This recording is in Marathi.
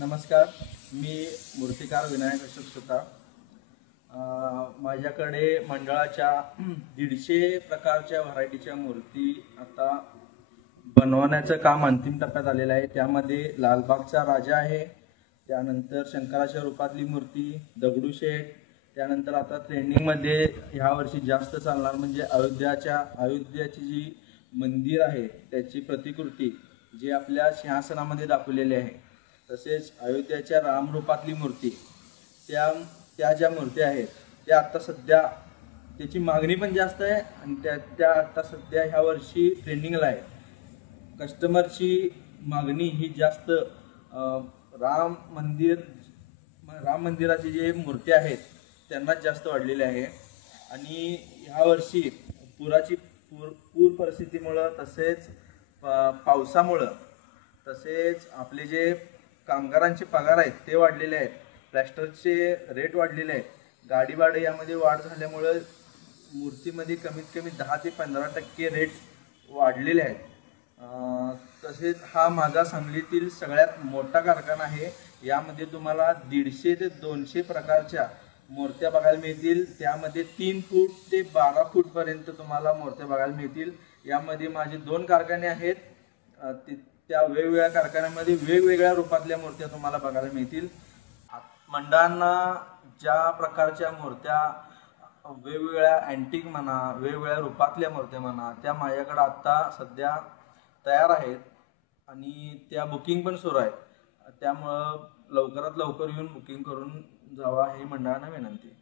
नमस्कार, मी मूर्तिकार विनायक अशोक सुतार। माझ्याकडे मंडळाच्या 150 प्रकारच्या व्हरायटीच्या मूर्ती आता बनवण्याचं काम अंतिम टप्प्यात आलेलं आहे। त्यामध्ये लालबागचा राजा आहे, त्यानंतर शंकराच्या रूपातली मूर्ती, दगडूशेठ, त्यानंतर आता ट्रेंडिंगमध्ये ह्या वर्षी जास्त चालणार म्हणजे अयोध्याची जी मंदिर आहे त्याची प्रतिकृती जी आपल्या सिंहासनामध्ये दाखवलेली आहे। तसेच अयोध्याच्या रामरूपातली मूर्ती त्या ज्या मूर्ती आहेत त्या आता सध्या त्याची मागणी पण जास्त आहे आणि त्या आता सध्या ह्या वर्षी ट्रेंडिंगला आहे। कस्टमरची मागणी ही जास्त राम मंदिराची जे मूर्ती आहेत त्यांना जास्त वाढलेली आहे। आणि ह्या वर्षी पूर परिस्थितीमुळे तसेच पावसामुळे तसेच आपले जे कामगारांचे पगार आहेत ते वाढलेले आहेत, प्लॅस्टरचे रेट वाढलेले आहेत, गाडी भाडे यामध्ये वाढ झाल्यामुळे मूर्तीमध्ये कमीत कमी 10 ते 15% रेट वाढलेले आहेत। तसेच हा माझा सांगलीतील सगळ्यात मोठा कारखाना आहे। यामध्ये तुम्हाला 150 ते 200 प्रकारच्या मूर्त्या बघायला मिळतील। त्यामध्ये 3 फूट ते 12 फूट पर्यंत तुम्हाला मूर्त्या बघायला मिळतील। यामध्ये माझे 2 कारखाने आहेत, त्या वेगवेगळ्या कारखान्यामध्ये वेगवेगळ्या रूपातल्या मूर्त्या तुम्हाला बघायला मिळतील। मंडळांना ज्या प्रकारच्या मूर्त्या वेगवेगळ्या अँटिक म्हणा, वेगवेगळ्या रूपातल्या मूर्त्या म्हणा, त्या माझ्याकडे आता सध्या तयार आहेत आणि त्या बुकिंग पण सुरू आहे। त्यामुळं लवकरात लवकर येऊन बुकिंग करून जावा ही मंडळांना विनंती।